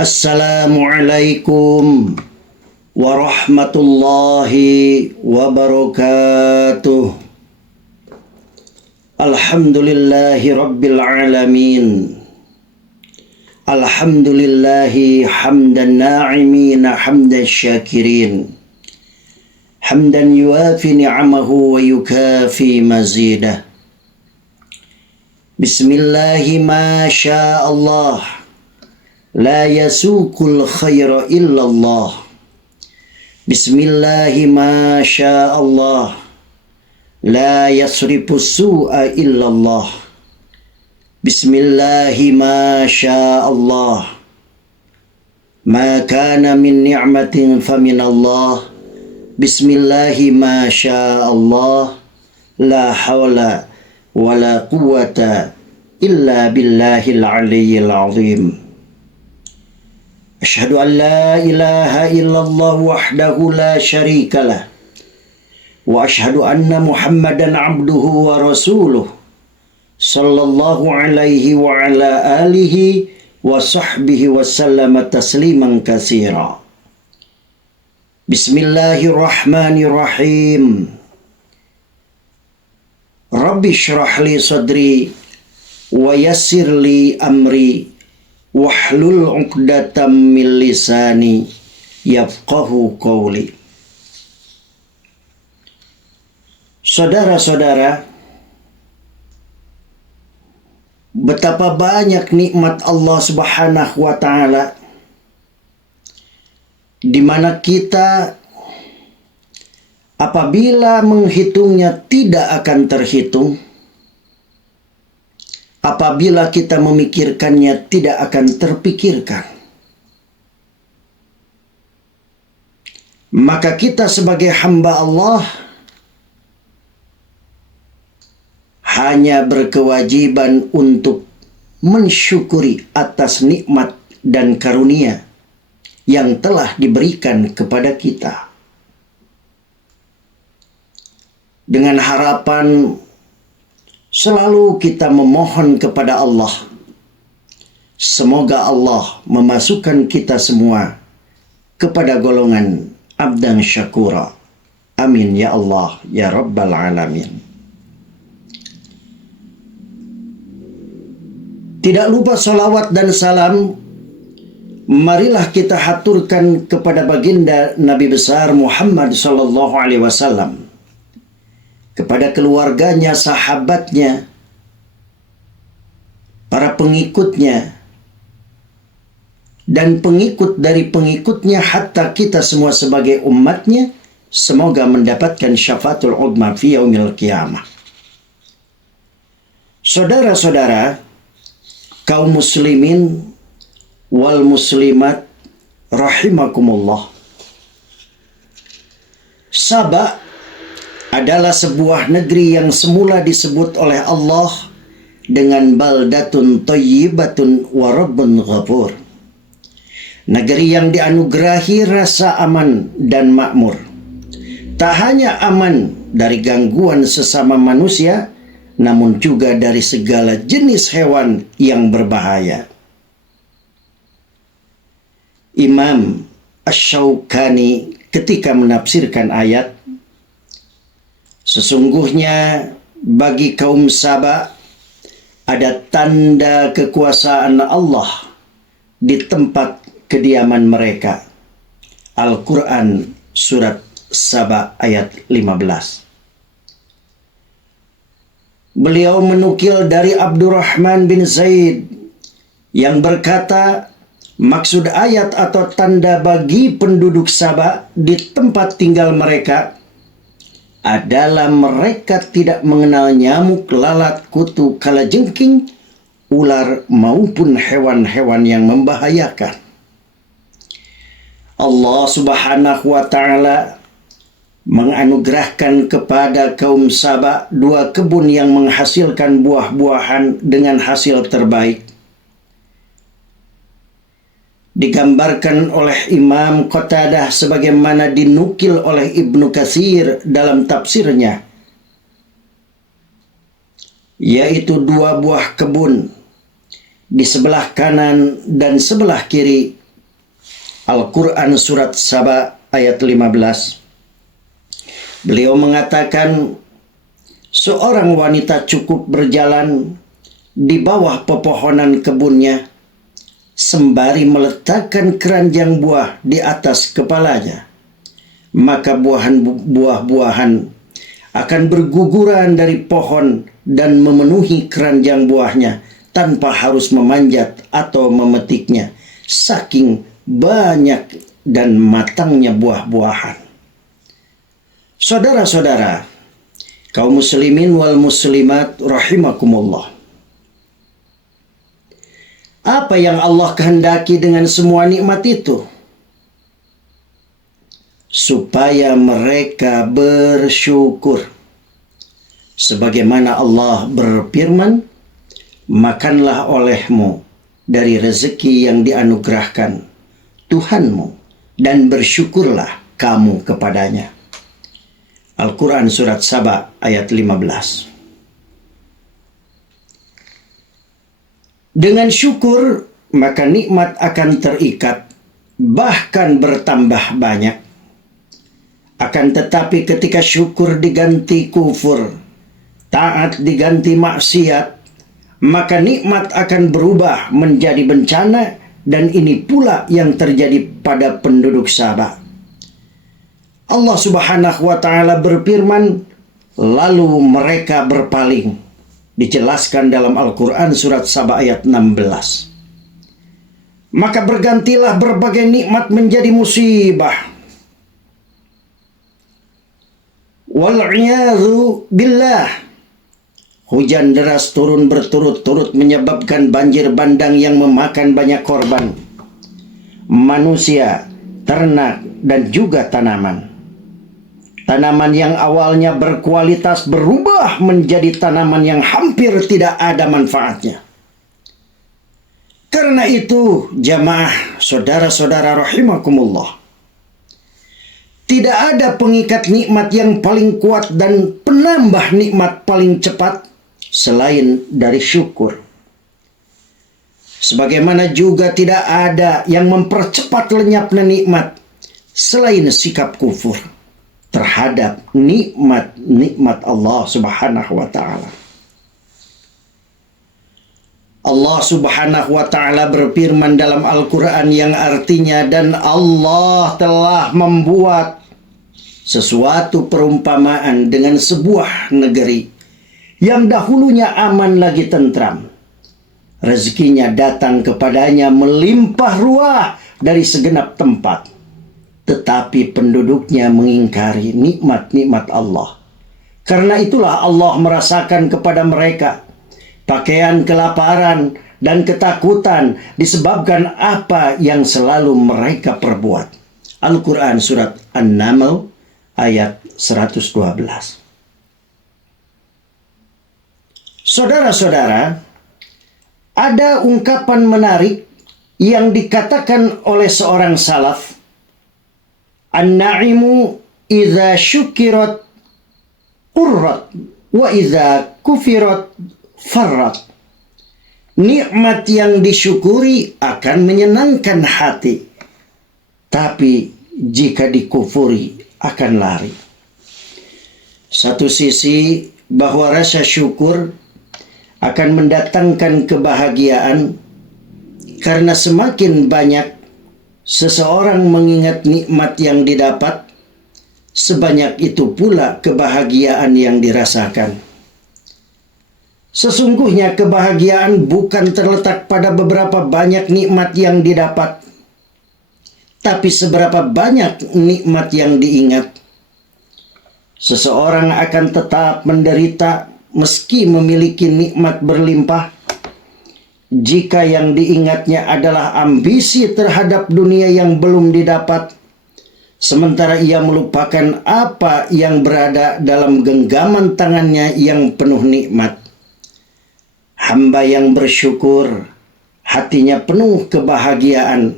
Assalamualaikum warahmatullahi wabarakatuh. Alhamdulillahi rabbil alamin. Alhamdulillahi hamdan na'imina hamdan syakirin. Hamdan yuafi ni'amahu wa yukafi mazidah. Bismillahi ma sya'allah. La yasukul khaira illallah. Bismillahi ma sya'allah. La yasrifus su'a illallah. Bismillahi ma sya'allah. Ma kana min ni'matin faminallah. Bismillahi ma sya'allah. La hawla wa la quwwata illa billahil aliyyil azim. Asyhadu an la ilaha illallah wahdahu la syarika lah. Wa asyhadu anna Muhammadan abduhu wa rasuluh. Sallallahu alaihi wa ala alihi wa sahbihi wa sallama tasliman katsira. Bismillahirrahmanirrahim. Rabbi shrah li sadri wa yassir li amri. Wahlul 'uqdatam min lisani yafqahu qawli. Saudara-saudara, betapa banyak nikmat Allah Subhanahu wa taala di mana kita apabila menghitungnya tidak akan terhitung. Apabila kita memikirkannya tidak akan terpikirkan. Maka kita sebagai hamba Allah hanya berkewajiban untuk mensyukuri atas nikmat dan karunia yang telah diberikan kepada kita. Dengan harapan selalu kita memohon kepada Allah. Semoga Allah memasukkan kita semua kepada golongan abdan syakura. Amin ya Allah ya Rabbal alamin. Tidak lupa salawat dan salam marilah kita haturkan kepada baginda Nabi besar Muhammad sallallahu alaihi wasallam, kepada keluarganya, sahabatnya, para pengikutnya, dan pengikut dari pengikutnya hatta kita semua sebagai umatnya, semoga mendapatkan syafaatul uzma fi yaumil qiyamah. Saudara-saudara, kaum muslimin wal muslimat rahimakumullah. Sabah adalah sebuah negeri yang semula disebut oleh Allah dengan baldatun thayyibatun wa rabbun ghafur. Negeri yang dianugerahi rasa aman dan makmur. Tak hanya aman dari gangguan sesama manusia, namun juga dari segala jenis hewan yang berbahaya. Imam Asy-Syaukani ketika menafsirkan ayat, sesungguhnya bagi kaum Sabah ada tanda kekuasaan Allah di tempat kediaman mereka. Al-Quran surat Sabah ayat 15. Beliau menukil dari Abdurrahman bin Zaid yang berkata, maksud ayat atau tanda bagi penduduk Sabah di tempat tinggal mereka adalah mereka tidak mengenal nyamuk, lalat, kutu, kalajengking, ular maupun hewan-hewan yang membahayakan. Allah Subhanahu wa taala menganugerahkan kepada kaum Sabah 2 kebun yang menghasilkan buah-buahan dengan hasil terbaik. Digambarkan oleh Imam Qatadah sebagaimana dinukil oleh Ibnu Katsir dalam tafsirnya, yaitu 2 buah kebun di sebelah kanan dan sebelah kiri Al-Quran surat Saba ayat 15. Beliau mengatakan, seorang wanita cukup berjalan di bawah pepohonan kebunnya sembari meletakkan keranjang buah di atas kepalanya. Maka buah-buahan akan berguguran dari pohon dan memenuhi keranjang buahnya tanpa harus memanjat atau memetiknya, saking banyak dan matangnya buah-buahan. Saudara-saudara, kaum muslimin wal muslimat rahimakumullah. Apa yang Allah kehendaki dengan semua nikmat itu? Supaya mereka bersyukur. Sebagaimana Allah berfirman, makanlah olehmu dari rezeki yang dianugerahkan Tuhanmu dan bersyukurlah kamu kepadanya. Al-Quran surat Saba ayat 15. Dengan syukur maka nikmat akan terikat, bahkan bertambah banyak. Akan tetapi ketika syukur diganti kufur, taat diganti maksiat, maka nikmat akan berubah menjadi bencana, dan ini pula yang terjadi pada penduduk Sabah. Allah Subhanahu wa taala berfirman, lalu mereka berpaling. Dijelaskan dalam Al-Quran surat Sabah ayat 16. Maka bergantilah berbagai nikmat menjadi musibah. Wal'iyadzu billah. Hujan deras turun berturut-turut menyebabkan banjir bandang yang memakan banyak korban manusia, ternak, dan juga tanaman. Tanaman yang awalnya berkualitas berubah menjadi tanaman yang hampir tidak ada manfaatnya. Karena itu, jamaah saudara-saudara rahimakumullah, tidak ada pengikat nikmat yang paling kuat dan penambah nikmat paling cepat selain dari syukur. Sebagaimana juga tidak ada yang mempercepat lenyapnya nikmat selain sikap kufur terhadap nikmat-nikmat Allah Subhanahu wa taala. Allah Subhanahu wa taala berfirman dalam Al-Qur'an yang artinya, dan Allah telah membuat sesuatu perumpamaan dengan sebuah negeri yang dahulunya aman lagi tentram. Rezekinya datang kepadanya melimpah ruah dari segenap tempat. Tetapi penduduknya mengingkari nikmat-nikmat Allah. Karena itulah Allah merasakan kepada mereka pakaian kelaparan dan ketakutan disebabkan apa yang selalu mereka perbuat. Al-Quran surat An-Naml ayat 112. Saudara-saudara, ada ungkapan menarik yang dikatakan oleh seorang salaf, an-na'imu idza syukirat qurrat wa idza kufirat farrat. Nikmat yang disyukuri akan menyenangkan hati, tapi jika dikufuri akan lari. Satu sisi bahwa rasa syukur akan mendatangkan kebahagiaan, karena semakin banyak seseorang mengingat nikmat yang didapat, sebanyak itu pula kebahagiaan yang dirasakan. Sesungguhnya kebahagiaan bukan terletak pada beberapa banyak nikmat yang didapat, tapi seberapa banyak nikmat yang diingat. Seseorang akan tetap menderita meski memiliki nikmat berlimpah, jika yang diingatnya adalah ambisi terhadap dunia yang belum didapat, sementara ia melupakan apa yang berada dalam genggaman tangannya yang penuh nikmat. Hamba yang bersyukur, hatinya penuh kebahagiaan,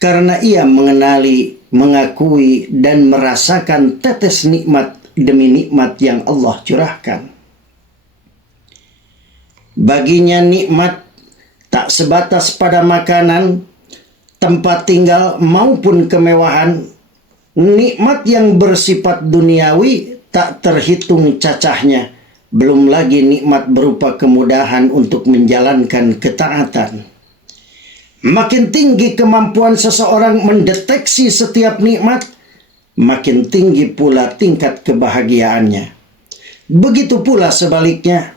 karena ia mengenali, mengakui, dan merasakan tetes nikmat demi nikmat yang Allah curahkan. Baginya nikmat tak sebatas pada makanan, tempat tinggal maupun kemewahan, nikmat yang bersifat duniawi tak terhitung cacahnya, belum lagi nikmat berupa kemudahan untuk menjalankan ketaatan. Makin tinggi kemampuan seseorang mendeteksi setiap nikmat, makin tinggi pula tingkat kebahagiaannya. Begitu pula sebaliknya.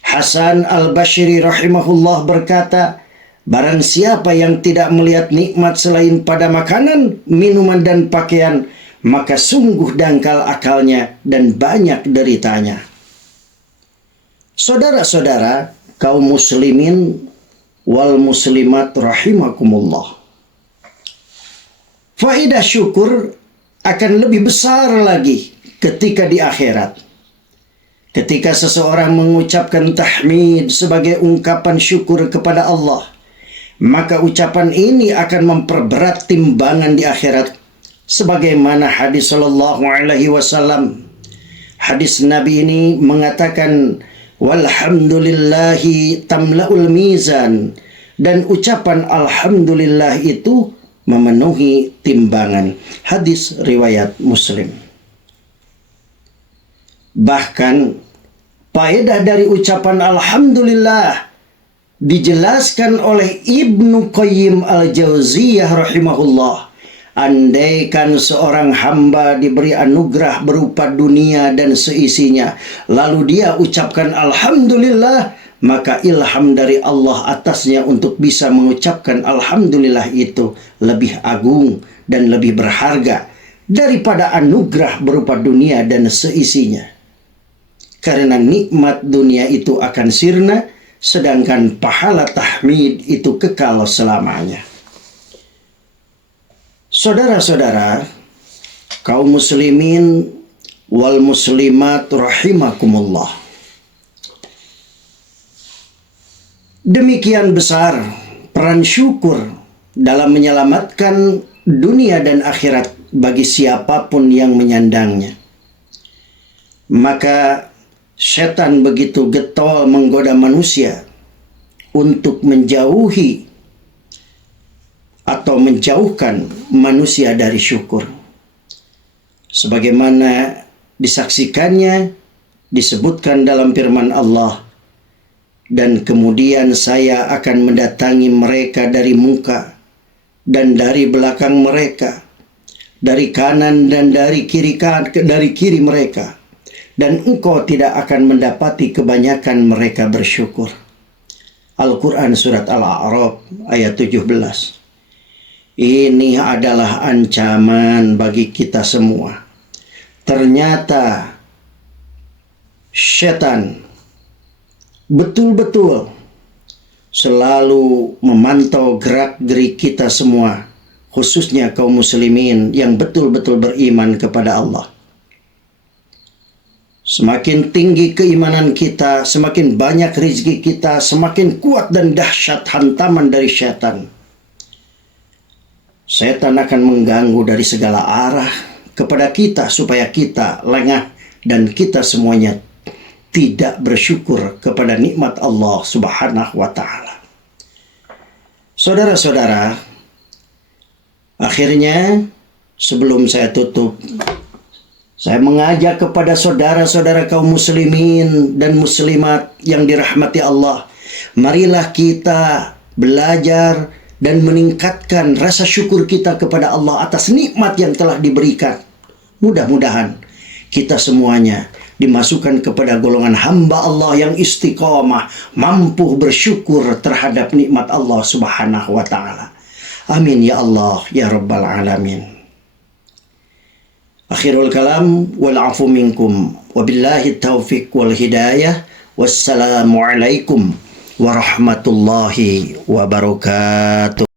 Hasan al-Bashri rahimahullah berkata, barang siapa yang tidak melihat nikmat selain pada makanan, minuman dan pakaian, maka sungguh dangkal akalnya dan banyak deritanya. Saudara-saudara, kaum muslimin wal muslimat rahimakumullah. Faedah syukur akan lebih besar lagi ketika di akhirat. Ketika seseorang mengucapkan tahmid sebagai ungkapan syukur kepada Allah, maka ucapan ini akan memperberat timbangan di akhirat. Sebagaimana hadis sallallahu alaihi wasallam. Hadis Nabi ini mengatakan, walhamdulillahi tamla'ul mizan. Dan ucapan alhamdulillah itu memenuhi timbangan. Hadis riwayat Muslim. Bahkan faedah dari ucapan alhamdulillah dijelaskan oleh Ibnu Qayyim al-Jauziyah rahimahullah. Andaikan seorang hamba diberi anugerah berupa dunia dan seisinya, lalu dia ucapkan alhamdulillah, maka ilham dari Allah atasnya untuk bisa mengucapkan alhamdulillah itu lebih agung dan lebih berharga daripada anugerah berupa dunia dan seisinya. Karena nikmat dunia itu akan sirna, sedangkan pahala tahmid itu kekal selamanya. Saudara-saudara, kaum muslimin wal muslimat rahimakumullah. Demikian besar peran syukur dalam menyelamatkan dunia dan akhirat bagi siapapun yang menyandangnya. Maka setan begitu getol menggoda manusia untuk menjauhi atau menjauhkan manusia dari syukur. Sebagaimana disaksikannya disebutkan dalam firman Allah, dan kemudian saya akan mendatangi mereka dari muka dan dari belakang mereka, dari kanan dan dari kiri mereka. Dan engkau tidak akan mendapati kebanyakan mereka bersyukur. Al-Quran Surat Al-A'raf ayat 17. Ini adalah ancaman bagi kita semua. Ternyata setan betul-betul selalu memantau gerak-gerik kita semua, khususnya kaum muslimin yang betul-betul beriman kepada Allah. Semakin tinggi keimanan kita, semakin banyak rezeki kita, semakin kuat dan dahsyat hantaman dari setan. Setan akan mengganggu dari segala arah kepada kita supaya kita lengah dan kita semuanya tidak bersyukur kepada nikmat Allah Subhanahu wa taala. Saudara-saudara, akhirnya sebelum saya tutup, saya mengajak kepada saudara-saudara kaum muslimin dan muslimat yang dirahmati Allah. Marilah kita belajar dan meningkatkan rasa syukur kita kepada Allah atas nikmat yang telah diberikan. Mudah-mudahan kita semuanya dimasukkan kepada golongan hamba Allah yang istiqomah, mampu bersyukur terhadap nikmat Allah Subhanahu wa taala. Amin ya Allah ya rabbal alamin. Akhirul kalam wal afu minkum wabillahi taufiq wal hidayah. Wassalamualaikum warahmatullahi wabarakatuh.